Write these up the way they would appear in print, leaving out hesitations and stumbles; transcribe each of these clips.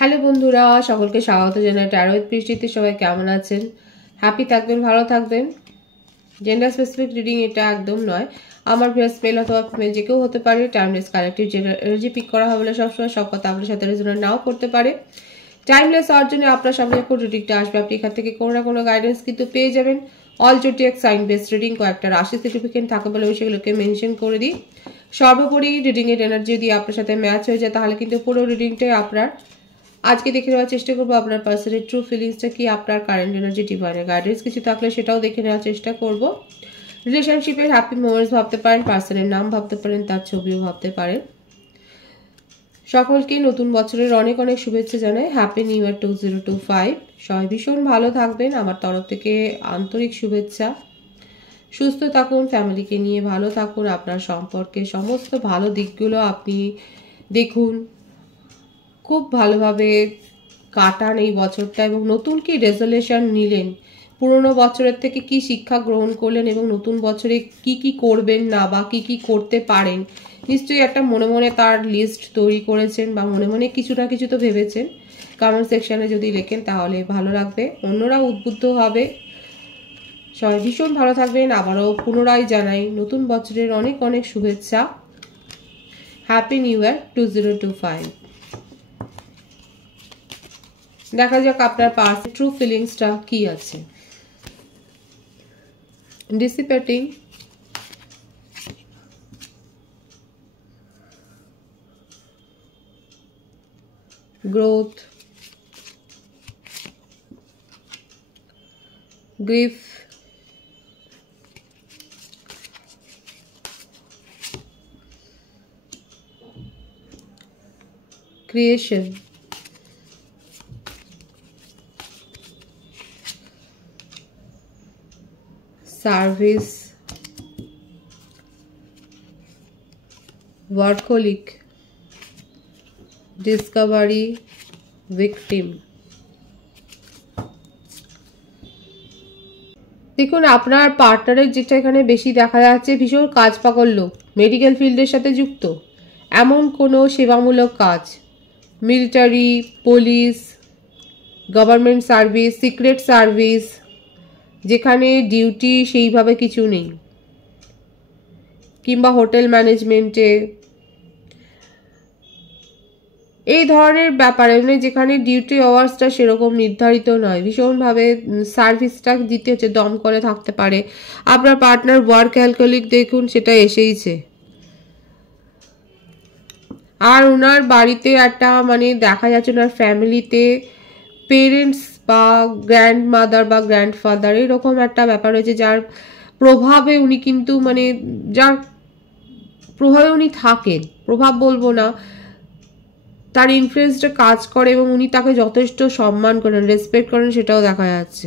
Hello বন্ধুরা, সকলকে স্বাগত জানাই ট্যারো উইথ বৃষ্টিতে। সবাই কেমন আছেন? হ্যাপি থাকবেন, ভালো থাকবেন। জেন্ডার স্পেসিফিক রিডিং এটা একদম নয়। আমার ভিউয়ার্স মেল অথবা ফিমেল যে কেউ হতে পারে। টাইমলেস কালেক্টিভ এনার্জি পিক করা হবে বলে সবসময় সব কথা আপনার সাথে রেজোনেট নাও করতে পারে। টাইমলেস হওয়ার জন্য আপনার সামনে যখন রিডিংটা আসবে আপনি এখান থেকে কোনো না কোনো গাইডেন্স কিন্তু পেয়ে যাবেন। All zodiac sign based reading, কয়েকটা রাশি সার্টিফিকেট থাকে বলে আমি সেগুলোকে মেনশন করে দিই। সর্বোপরি রিডিংয়ের এনার্জি যদি আপনার সাথে ম্যাচ হয়ে যায় তাহলে কিন্তু পুরো রিডিংটাই আপনার। আজকে দেখে নেওয়ার চেষ্টা করবো আপনার পার্সনের ট্রু ফিলিংসটা কি, আপনার কারেন্ট এনার্জি, ডিভাইনের গাইডেন্স কিছু থাকলে সেটাও দেখে নেওয়ার চেষ্টা করব। রিলেশনশিপের হ্যাপি মোমেন্টস ভাবতে পারেন, পার্সনের নাম ভাবতে পারেন, তার ছবিও ভাবতে পারেন। সকলকে নতুন বছরের অনেক অনেক শুভেচ্ছা জানাই। Happy new year 2025। সবাই ভীষণ ভালো থাকবেন, আমার তরফ থেকে আন্তরিক শুভেচ্ছা। সুস্থ থাকুন, ফ্যামিলিকে নিয়ে ভালো থাকুন, আপনার সম্পর্কে সমস্ত ভালো দিকগুলো আপনি দেখুন, খুব ভালোভাবে কাটান এই বছরটা। এবং নতুন কি রেজলিউশন নিলেন, পুরনো বছরের থেকে কি শিক্ষা গ্রহণ করলেন এবং নতুন বছরে কি কি করবেন না বা কি কি করতে পারেন, নিশ্চয়ই একটা মনে মনে তার লিস্ট তৈরি করেছেন বা মনে মনে কিছু না কিছু তো ভেবেছেন। কমেন্ট সেকশনে যদি লেখেন তাহলে ভালো লাগবে, অন্যরা উদ্বুদ্ধ হবে। সবাই ভীষণ ভালো থাকবেন। আবারও পুনরায় জানাই নতুন বছরের অনেক অনেক শুভেচ্ছা। Happy new year 2025। দেখা যাক আপনার পার্সন ট্রু ফিলিংসটা কি আছে। Dissipating, growth, grief, creation, service, workaholic, discovery, victim. দেখুন আপনার পার্টনারের যেটা এখানে বেশি দেখা যাচ্ছে, ভীষণ কাজ পাগল লোক, মেডিকেল ফিল্ডের সাথে যুক্ত, এমন কোনো সেবামূলক কাজ, military, police, government service, secret service, যেখানে ডিউটি সেইভাবে কিছু নেই, কিংবা হোটেল ম্যানেজমেন্টে, এই ধরনের ব্যাপারে মানে যেখানে ডিউটি আওয়ার্সটা সেরকম নির্ধারিত নয়, ভীষণভাবে সার্ভিসটা দিতে হচ্ছে, দম করে থাকতে পারে। আপনার পার্টনার ওয়ার্ক অ্যালকোহলিক, দেখুন সেটা এসেইছে। আর ওনার বাড়িতে একটা মানে দেখা যাচ্ছে ওনার ফ্যামিলিতে পেরেন্টস বা গ্র্যান্ড মাদার বা গ্র্যান্ডফাদার এরকম একটা ব্যাপার রয়েছে, যার প্রভাবে উনি কিন্তু মানে যার প্রভাবে উনি থাকেন, প্রভাব বলবো না, তার ইনফ্লুয়েন্সটা কাজ করে এবং উনি তাকে যথেষ্ট সম্মান করেন, রেসপেক্ট করেন, সেটাও দেখা যাচ্ছে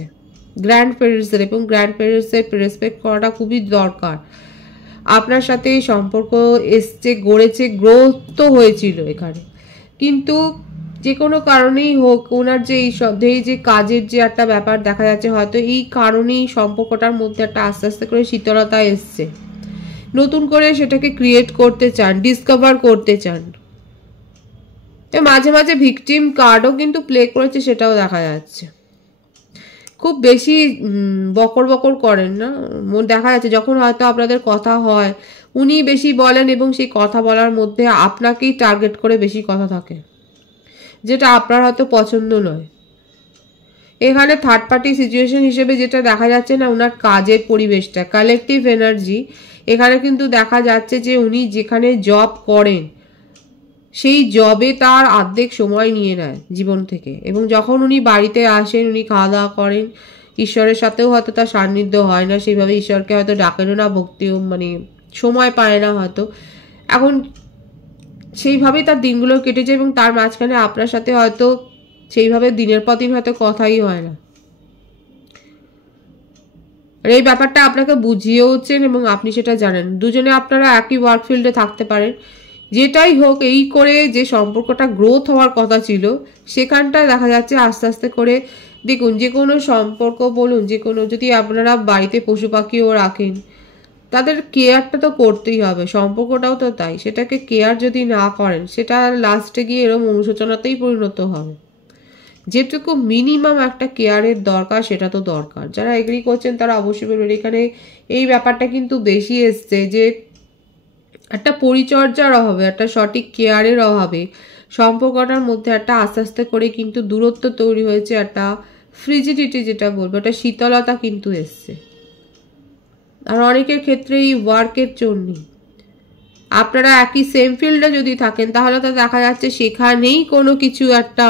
গ্র্যান্ড প্যারেন্টসের। এবং গ্র্যান্ড প্যারেন্টসের রেসপেক্ট করাটা খুবই দরকার। আপনার সাথে সম্পর্ক এসছে, গড়েছে, গ্রোথ তো হয়েছিল এখানে, কিন্তু যে কোনো কারণেই হোক ওনার যে এই সন্দেহে যে কাজের যে একটা ব্যাপার দেখা যাচ্ছে, হয়তো এই কারণেই সম্পর্কটার মধ্যে একটা আস্তে আস্তে করে শীতলতা এসছে, নতুন করে সেটাকে ক্রিয়েট করতে চান, ডিসকভার করতে চান। মাঝে মাঝে ভিকটিম কার্ডও কিন্তু প্লে করেছে, সেটাও দেখা যাচ্ছে। খুব বেশি বকর বকর করেন না, দেখা যাচ্ছে যখন হয়তো আপনাদের কথা হয় উনি বেশি বলেন এবং সেই কথা বলার মধ্যে আপনাকেই টার্গেট করে বেশি কথা থাকে, যেটা আপনার হয়তো পছন্দ নয়। এখানে থার্ড পার্টি সিচুয়েশন হিসেবে যেটা দেখা যাচ্ছে না, ওনার কাজের পরিবেশটা, কালেকটিভ এনার্জি, এখানে কিন্তু দেখা যাচ্ছে যে উনি যেখানে জব করেন সেই জবে তার অর্ধেক সময় নিয়ে নেয় জীবন থেকে, এবং যখন উনি বাড়িতে আসেন উনি খাওয়া দাওয়া করেন, ঈশ্বরের সাথেও হয়তো তার সান্নিধ্য হয় না সেইভাবে, ঈশ্বরকে হয়তো ডাকেনও না, ভক্তিও মানে সময় পায় না হয়তো, এখন সেইভাবেই তার দিনগুলো কেটেছে। এবং তার মাঝখানে আপনার সাথে হয়তো সেইভাবে দিনের পর দিন হয়তো কথাই হয় না, আর এই ব্যাপারটা আপনাকে বুঝিয়েওছেন এবং আপনি সেটা জানেন। দুজনে আপনারা একই ওয়ার্ক ফিল্ডে থাকতে পারেন, যেটাই হোক এই করে যে সম্পর্কটা গ্রোথ হওয়ার কথা ছিল সেখানটা দেখা যাচ্ছে আস্তে আস্তে করে। দেখুন যে কোনো সম্পর্ক বলুন, যে কোনো, যদি আপনারা বাড়িতে পশু পাখিও রাখেন, তাদের কেয়ারটা তো করতেই হবে, সম্পর্কটাও তো তাই। সেটাকে কেয়ার যদি না করেন সেটা লাস্টে গিয়ে এরকম অনুশোচনাতেই পরিণত হবে। যেটুকু মিনিমাম একটা কেয়ারের দরকার সেটা তো দরকার। যারা এগ্রি করছেন তারা অবশ্যই বলবেন। এখানে এই ব্যাপারটা কিন্তু বেশি এসছে যে একটা পরিচর্যার অভাবে, একটা সঠিক কেয়ারের অভাবে সম্পর্কটার মধ্যে একটা আস্তে আস্তে করে কিন্তু দূরত্ব তৈরি হয়েছে, একটা ফ্রিজিডিটি যেটা বলবো, একটা শীতলতা কিন্তু এসছে। আর অনেকের ক্ষেত্রে এই ওয়ার্কের জন্যই, আপনারা একই সেম ফিল্ডে যদি থাকেন তাহলে তো দেখা যাচ্ছে সেখানেই কোনো কিছু একটা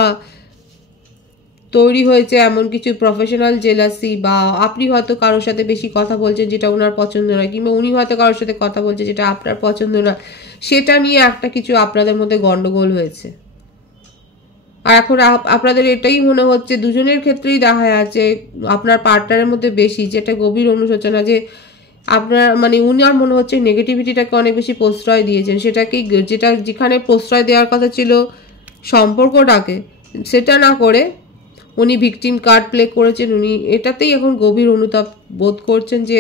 তৈরি হয়েছে, এমন কিছু প্রফেশনাল জেলাসি, বা আপনি হয়তো কারোর সাথে বেশি কথা বলছেন যেটা ওনার পছন্দ নয়, কিংবা উনি হয়তো কারোর সাথে কথা বলছে যেটা আপনার পছন্দ না, সেটা নিয়ে একটা কিছু আপনাদের মধ্যে গন্ডগোল হয়েছে। আর এখন আপনাদের এটাই মনে হচ্ছে, দুজনের ক্ষেত্রেই দেখা যাচ্ছে আপনার পার্টনারের মধ্যে বেশি, যেটা গভীর অনুশোচনা, যে আপনার মানে উনার মনে হচ্ছে নেগেটিভিটিটাকে অনেক বেশি প্রশ্রয় দিয়েছেন, সেটাকেই যেটা যেখানে প্রশ্রয় দেওয়ার কথা ছিল সম্পর্কটাকে, সেটা না করে উনি ভিকটিম কার্ড প্লে করেছেন। উনি এটাতেই এখন গভীর অনুতাপ বোধ করছেন যে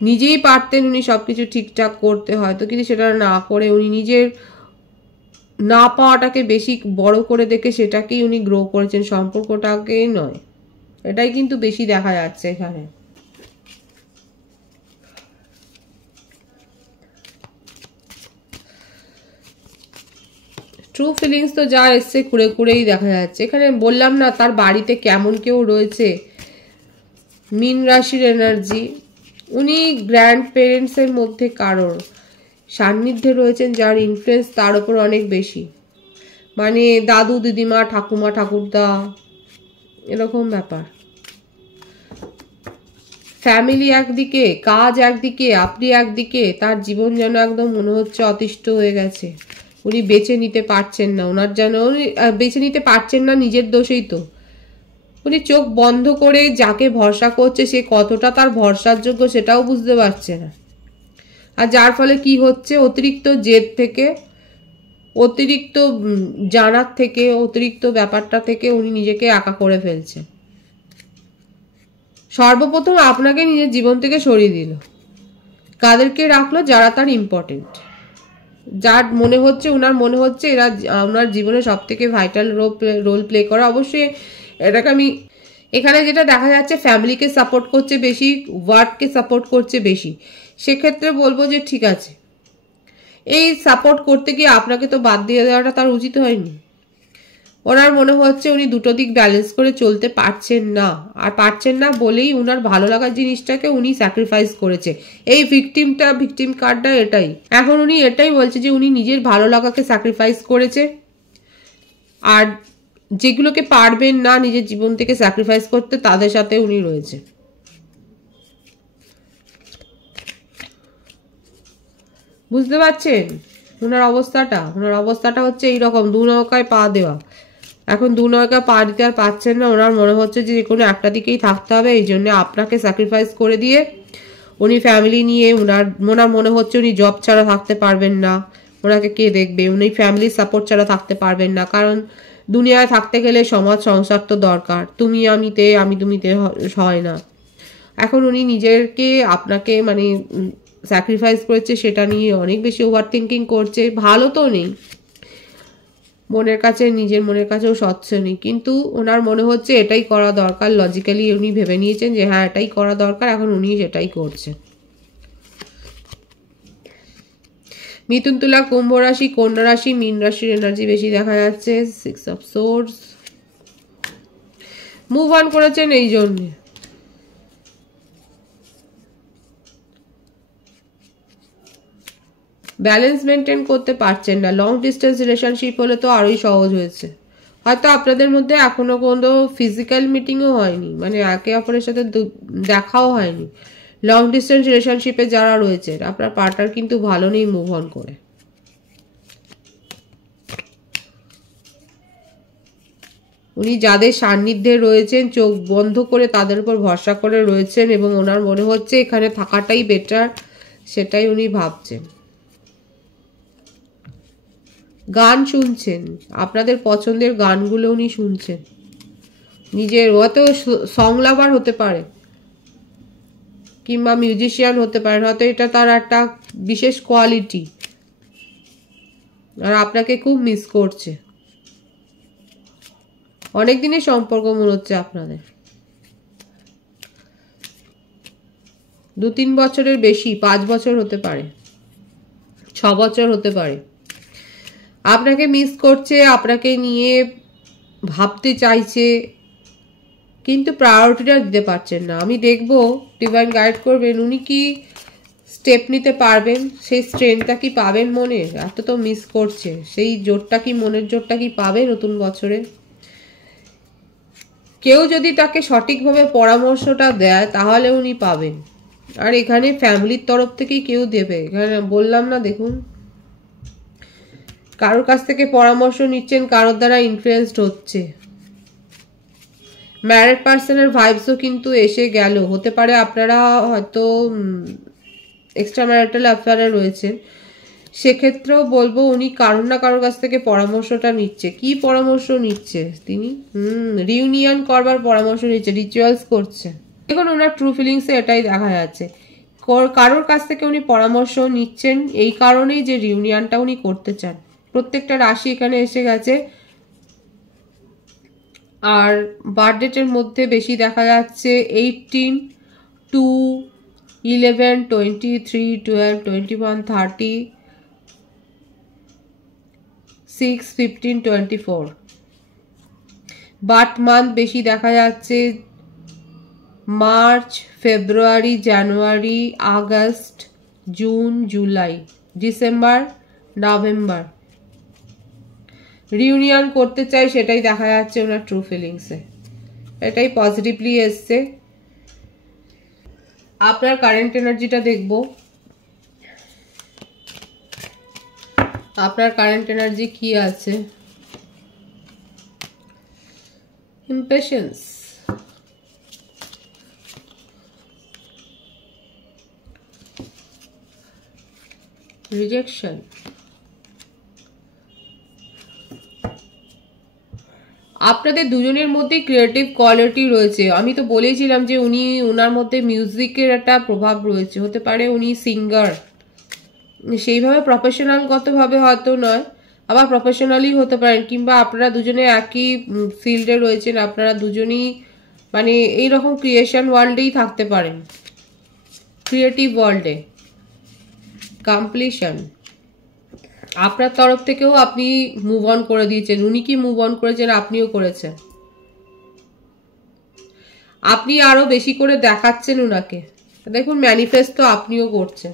নিজেই পারতেন উনি সবকিছু ঠিকঠাক করতে, হয়তো কিন্তু সেটা না করে উনি নিজের না পাওয়াটাকে বেশি বড় করে দেখে সেটাকেই উনি গ্রো করেছেন, সম্পর্কটাকে নয়। এটাই কিন্তু বেশি দেখা যাচ্ছে এখানে। ট্রু ফিলিংস তো যা এসছে কুড়ে কুড়েই দেখা যাচ্ছে। এখানে বললাম না তার বাড়িতে কেমন কেউ রয়েছে, মীন রাশির এনার্জি। উনি গ্র্যান্ড পেরেন্টসের মধ্যে কারোর সান্নিধ্যে রয়েছেন, যার ইনফ্লুয়েন্স তার উপর অনেক বেশি, মানে দাদু দিদিমা ঠাকুমা ঠাকুরদা এরকম ব্যাপার। ফ্যামিলি একদিকে, কাজ একদিকে, আপনি একদিকে, তার জীবন যেন একদম মনে হচ্ছে অতিষ্ঠ হয়ে গেছে। উনি বেছে নিতে পারছেন না, ওনার যেন উনি বেছে নিতে পারছেন না, নিজের দোষেই তো। উনি চোখ বন্ধ করে যাকে ভরসা করছে সে কতটা তার ভরসার যোগ্য সেটাও বুঝতে পারছে না। আর যার ফলে কি হচ্ছে, অতিরিক্ত জেদ থেকে, অতিরিক্ত জানার থেকে, অতিরিক্ত ব্যাপারটা থেকে উনি নিজেকে একা করে ফেলছে। সর্বপ্রথম আপনাকে নিজের জীবন থেকে সরিয়ে দিল, কাদেরকে রাখলো, যারা তার ইম্পর্টেন্ট, যার মনে হচ্ছে ওনার মনে হচ্ছে এরা ওনার জীবনে সব থেকে ভাইটাল রোল প্লে করে। অবশ্যই এটাকে আমি এখানে যেটা দেখা যাচ্ছে ফ্যামিলিকে সাপোর্ট করছে বেশি, ওয়ার্ককে সাপোর্ট করছে বেশি। সেক্ষেত্রে বলবো যে ঠিক আছে, এই সাপোর্ট করতে গিয়ে আপনাকে তো বাদ দিয়ে দেওয়াটা তার উচিত হয়নি। ওনার মনে হচ্ছে উনি দুটো দিক ব্যালেন্স করে চলতে পারছেন না, আর পারছেন না বলেই উনার ভালো লাগার জিনিসটাকে উনি স্যাক্রিফাইস করেছে। এই ভিকটিম কার্ডটা এটাই। এখন উনি এটাই বলছে যে উনি নিজের ভালো লাগাকে স্যাক্রিফাইস করেছে, আর যেগুলোকে পারবেন না নিজের জীবন থেকে স্যাক্রিফাইস করতে তাদের সাথে উনি রয়েছে। বুঝতে পারছেন ওনার অবস্থাটা হচ্ছে এইরকম, দু নৌকায় পা দেওয়া। এখন দু নৌকায় পা দিতে আর পাচ্ছেন না, ওনার মনে হচ্ছে যে কোনো একটা দিকেই থাকতে হবে, এই জন্য আপনাকে স্যাক্রিফাইস করে দিয়ে উনি ফ্যামিলি নিয়ে ওনার মনে হচ্ছে উনি জব ছাড়া থাকতে পারবেন না, ওনাকে কে দেখবে, উনি ফ্যামিলির সাপোর্ট ছাড়া থাকতে পারবেন না। কারণ দুনিয়ায় থাকতে গেলে সমাজ সংসার তো দরকার, তুমি আমিতে আমি তুমিতে হয় না। এখন উনি নিজেকে আপনাকে মানে স্যাক্রিফাইস করেছে, সেটা নিয়ে অনেক বেশি ওভার থিঙ্কিং করছে। ভালো তো নেই মনের কাছে, নিজের মনের কাছেও স্বচ্ছ নেই, কিন্তু ওনার মনে হচ্ছে এটাই করা দরকার। লজিক্যালি উনি ভেবে নিয়েছেন যে হ্যাঁ এটাই করা দরকার, এখন উনি সেটাই করছেন। মিথুন, তুলা, কুম্ভ রাশি, কন্যা রাশি, মীন রাশির এনার্জি বেশি দেখা যাচ্ছে। 6 অফ সোর্ডস। মুভ অন করেছেন এই জন্যে। ব্যালেন্স মেনটেন করতে পারছেন না। লং ডিস্টেন্স রিলেশনশিপ হলে তো আরোই সহজ হয়েছে। হয়তো আপনাদের মধ্যে এখনো কোনো ফিজিক্যাল মিটিংও হয়নি, মানে একে অপরের সাথে দেখাও হয়নি। লং ডিস্টেন্স রিলেশনশিপে যারা রয়েছে আপনার পার্টনার কিন্তু ভালো নেই মুভ অন করে। উনি যাদের সান্নিধ্যে রয়েছেন চোখ বন্ধ করে তাদের উপর ভরসা করে রয়েছেন, এবং ওনার মনে হচ্ছে এখানে থাকাটাই বেটার, সেটাই উনি ভাবছেন। গান শুনছেন, আপনাদের পছন্দের গানগুলো উনি শুনছেন। নিজের হয়তো সং লাভার হতে পারে, কিংবা মিউজিশিয়ান হতে পারেন, হয়তো এটা তার একটা বিশেষ কোয়ালিটি আর আপনাকে খুব মিস করছে। অনেক দিনের সম্পর্ক মনে হচ্ছে আপনাদের, 2-3 বছরের বেশি, 5 বছর হতে পারে, 6 বছর হতে পারে। আপনাকে মিস করছে, আপনাকে নিয়ে ভাবতে চাইছে, কিন্তু প্রায়োরিটিটা দিতে পারছেন না। আমি দেখবো ডিভাইন গাইড করবেন উনি কি স্টেপ নিতে পারবেন, সেই স্ট্রেনটা কি পাবেন মনে, এত তো মিস করছে, সেই জোরটা কি, মনের জোরটা কি পাবে নতুন বছরে। কেউ যদি তাকে সঠিকভাবে পরামর্শটা দেয় তাহলে উনি পাবেন, আর এখানে ফ্যামিলির তরফ থেকেই কেউ দেবে। এখানে বললাম না, দেখুন কারোর কাছ থেকে পরামর্শ নিচ্ছেন, কারোর দ্বারা ইনফ্লুয়েন্সড হচ্ছে। ম্যারিড পার্সনের ভাইবসও কিন্তু এসে গেল, হতে পারে আপনারা হয়তো এক্সট্রা ম্যারিটাল অ্যাফেয়ারে রয়েছেন, সেক্ষেত্রেও বলবো উনি কারোর না কারোর কাছ থেকে পরামর্শটা নিচ্ছে। কি পরামর্শ নিচ্ছে তিনি? রিউনিয়ন করবার পরামর্শ নিচ্ছে, রিচুয়ালস করছে। দেখুন ওনার ট্রু ফিলিংসে এটাই দেখা যাচ্ছে, কারোর কাছ থেকে উনি পরামর্শ নিচ্ছেন এই কারণেই যে রিউনিয়নটা উনি করতে চান। প্রত্যেকটা রাশি এখানে এসে গেছে, আর বার্থডেটের মধ্যে বেশি দেখা যাচ্ছে 18, 2, 11, 23, 12, 21, 30, 6, 15, 24। বার্থ মান্থ বেশি দেখা যাচ্ছে March, February, January, August, June, July, December, November. Reunion করতে চাই সেটাই দেখা যাচ্ছে ওনার ট্রু ফিলিংসে, এটাই পজিটিভলি এসছে। আপনার কারেন্ট এনার্জিটা দেখব, আপনার কারেন্ট এনার্জি কি আছে। ইম্পেশেন্স, রিজেকশন, আপনাদের দুজনের মধ্যে ক্রিয়েটিভ কোয়ালিটি রয়েছে। আমি তো বলেছিলাম যে উনি, ওনার মধ্যে মিউজিকের একটা প্রভাব রয়েছে, হতে পারে উনি সিঙ্গার, সেইভাবে প্রফেশনালগতভাবে হয়তো নয়, আবার প্রফেশনালি হতে পারেন, কিংবা আপনারা দুজনে একই ফিল্ডে রয়েছেন, আপনারা দুজনেই মানে এইরকম ক্রিয়েশন ওয়ার্ল্ডেই থাকতে পারেন, ক্রিয়েটিভ ওয়ার্ল্ডে। কমপ্লিশন, আপনার তরফ থেকেও আপনি মুভ অন করে দিয়েছেন, উনি কি মুভ অন করেছেন, আপনিও করেছেন। আপনি আরো বেশি করে দেখাচ্ছেন উনাকে, দেখুন ম্যানিফেস্ট তো আপনিও করছেন,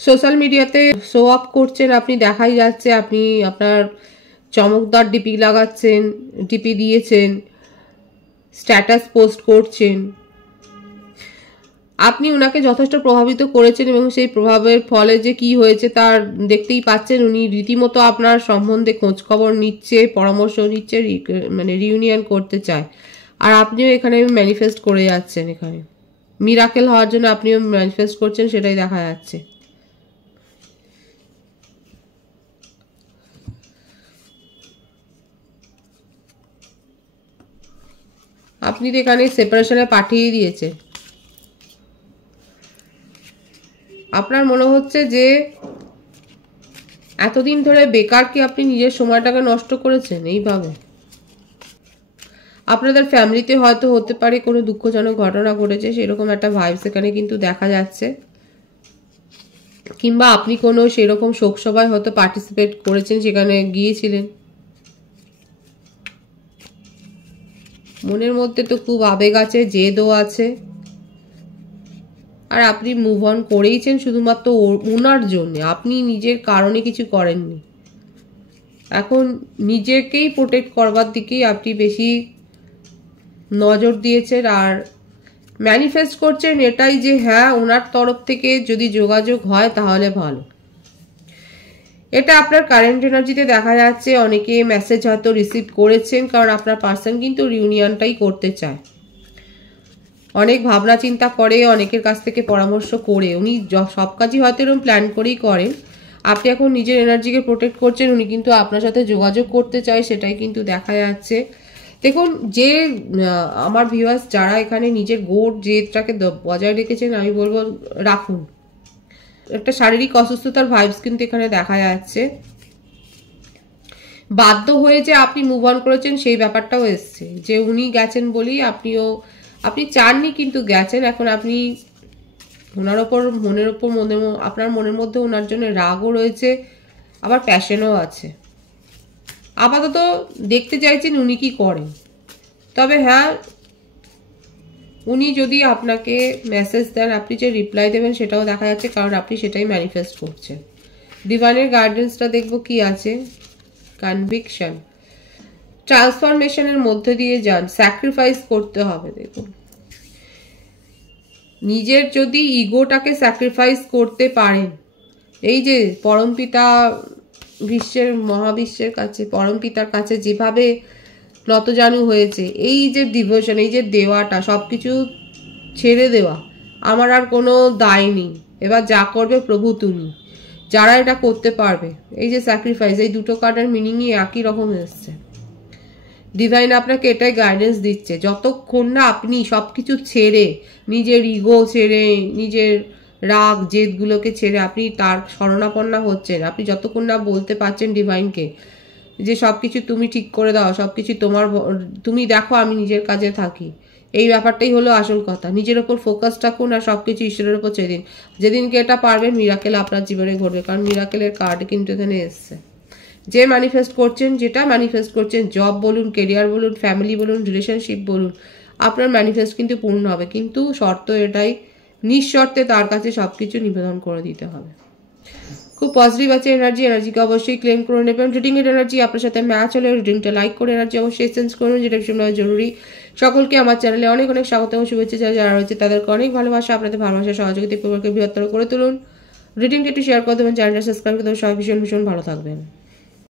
সোশ্যাল মিডিয়াতে শো আপ করছেন, আপনি দেখাই যাচ্ছে, আপনি আপনার চমকদার ডিপি লাগাচ্ছেন, ডিপি দিয়েছেন, স্ট্যাটাস পোস্ট করছেন। আপনি ওনাকে যথেষ্ট প্রভাবিত করেছেন এবং সেই প্রভাবের ফলে যে কি হয়েছে তার দেখতেই পাচ্ছেন। উনি রীতিমতো আপনার সম্বন্ধে খোঁজ খবর নিচ্ছে, পরামর্শ নিচ্ছে, মানে রিউনিয়ন করতে চায়। আর আপনিও এখানে ম্যানিফেস্ট করে যাচ্ছেন, এখানে মিরাকেল হওয়ার জন্য আপনিও ম্যানিফেস্ট করছেন, সেটাই দেখা যাচ্ছে। আপনি তো এখানে সেপারেশনে পাঠিয়ে দিয়েছে। আপনার মনে হচ্ছে যে এতদিন ধরে বেকার কি আপনি নিজের সময়টাকে নষ্ট করেছেন এইভাবে। আপনাদের ফ্যামিলিতে হয়তো হতে পারে কোনো দুঃখজনক ঘটনা ঘটেছে, সেরকম একটা ভাইবস এখানে কিন্তু দেখা যাচ্ছে, কিংবা আপনি কোনো সেরকম শোক সভায় হয়তো পার্টিসিপেট করেছেন, সেখানে গিয়েছিলেন। মনের মধ্যে তো খুব আবেগ আছে, জেদও আছে, আর আপনি মুভ অন করেইছেন শুধুমাত্র ওনার জন্য, আপনি নিজের কারণে কিছু করেননি। এখন নিজেকেই প্রোটেক্ট করবার দিকেই আপনি বেশি নজর দিয়েছেন, আর ম্যানিফেস্ট করছেন এটাই যে হ্যাঁ ওনার তরফ থেকে যদি যোগাযোগ হয় তাহলে ভালো। এটা আপনার কারেন্ট এনার্জিতে দেখা যাচ্ছে। অনেকে মেসেজ হয়তো রিসিভ করেছেন, কারণ আপনার পার্সন কিন্তু রিউনিয়নটাই করতে চায়, অনেক ভাবনা চিন্তা করে, অনেকের কাছ থেকে পরামর্শ করে উনি সব কাজই হয়তো এরকম প্ল্যান করেই করেন। আপনি এখন নিজের এনার্জিকে প্রোটেক্ট করছেন, উনি কিন্তু আপনার সাথে যোগাযোগ করতে চায়, সেটাই কিন্তু দেখা যাচ্ছে। দেখুন, যে আমার ভিউয়ার্স যারা এখানে নিজের গোট জেদটাকে বজায় রেখেছেন, আমি বলবো রাখুন। একটা শারীরিক অসুস্থতার ভাইবস কিন্তু এখানে দেখা যাচ্ছে। বাধ্য হয়ে যে আপনি মুভ অন করেছেন সেই ব্যাপারটাও এসছে, যে উনি গেছেন বলেই আপনি চাননি কিন্তু গেছেন। এখন আপনি ওনার ওপর আপনার মনের মধ্যে ওনার জন্য রাগও রয়েছে, আবার প্যাশনও আছে। আপাতত দেখতে চাইছেন উনি কি করেন। তবে হ্যাঁ, উনি যদি আপনাকে মেসেজ দেন, আপনি যে রিপ্লাই দেবেন সেটাও দেখা যাচ্ছে, কারণ আপনি সেটাই ম্যানিফেস্ট করছেন। ডিভাইনের গাইডেন্সটা দেখবো কি আছে। কনভিকশন, ট্রান্সফরমেশনের মধ্যে দিয়ে যান, স্যাক্রিফাইস করতে হবে। দেখুন, নিজের যদি ইগোটাকে স্যাক্রিফাইস করতে পারেন, এই যে পরমপিতা মহাবিশ্বের কাছে, পরমপিতার কাছে যেভাবে নতজানু হয়েছে, এই যে ডিভোশন, এই যে দেওয়াটা, সবকিছু ছেড়ে দেওয়া, আমার আর কোনো দায় নেই, এবার যা করবে প্রভু তুমি। যারা এটা করতে পারবে, এই যে স্যাক্রিফাইস, এই দুটো কার্ডের মিনিংই একই রকম এসছে। ডিভাইন আপনাকে এটাই গাইডেন্স দিচ্ছে, যতক্ষণ না আপনি সবকিছু ছেড়ে, নিজের ইগো ছেড়ে, নিজের রাগ জেদগুলোকে ছেড়ে আপনি তার শরণাপন্না হচ্ছেন, আপনি যতক্ষণ না বলতে পারছেন ডিভাইনকে যে সবকিছু তুমি ঠিক করে দাও, সবকিছু তুমি দেখো, আমি নিজের কাজে থাকি, এই ব্যাপারটাই হলো আসল কথা। নিজের ওপর ফোকাস রাখুন আর সবকিছু ঈশ্বরের ওপর ছেড়ে দিন। যেদিনকে এটা পারবেন, মিরাকেল আপনার জীবনে ঘটবে, কারণ মিরাকেলের কার্ড কিন্তু এখানে এসছে। যে ম্যানিফেস্ট করছেন, যেটা ম্যানিফেস্ট করছেন, জব বলুন, কেরিয়ার বলুন, ফ্যামিলি বলুন, রিলেশনশিপ বলুন, আপনার ম্যানিফেস্ট কিন্তু পূর্ণ হবে। কিন্তু শর্ত এটাই, নিঃশর্তে তার কাছে সবকিছু নিবেদন করে দিতে হবে। খুব পজিটিভ আছে এনার্জিকে অবশ্যই ক্লেম করে নেবেন। রিডিং এর এনার্জি আপনার সাথে ম্যাচ হলে রিডিংটা লাইক করে এনার্জি অবশ্যই সেন্স করুন, যেটা ভীষণ জরুরি। সকলকে আমার চ্যানেলে অনেক অনেক স্বাগত এবং শুভেচ্ছা। যারা রয়েছে তাদেরকে অনেক ভালোবাসা, আপনাদের ভালোবাসা সহযোগিতা পূর্বকে বৃহত্তর করে তুলুন। রিডিংটা একটু শেয়ার করে দেবেন, চ্যানেলটা সাবস্ক্রাইব করে দেবেন। সবাই ভীষণ ভালো থাকবেন।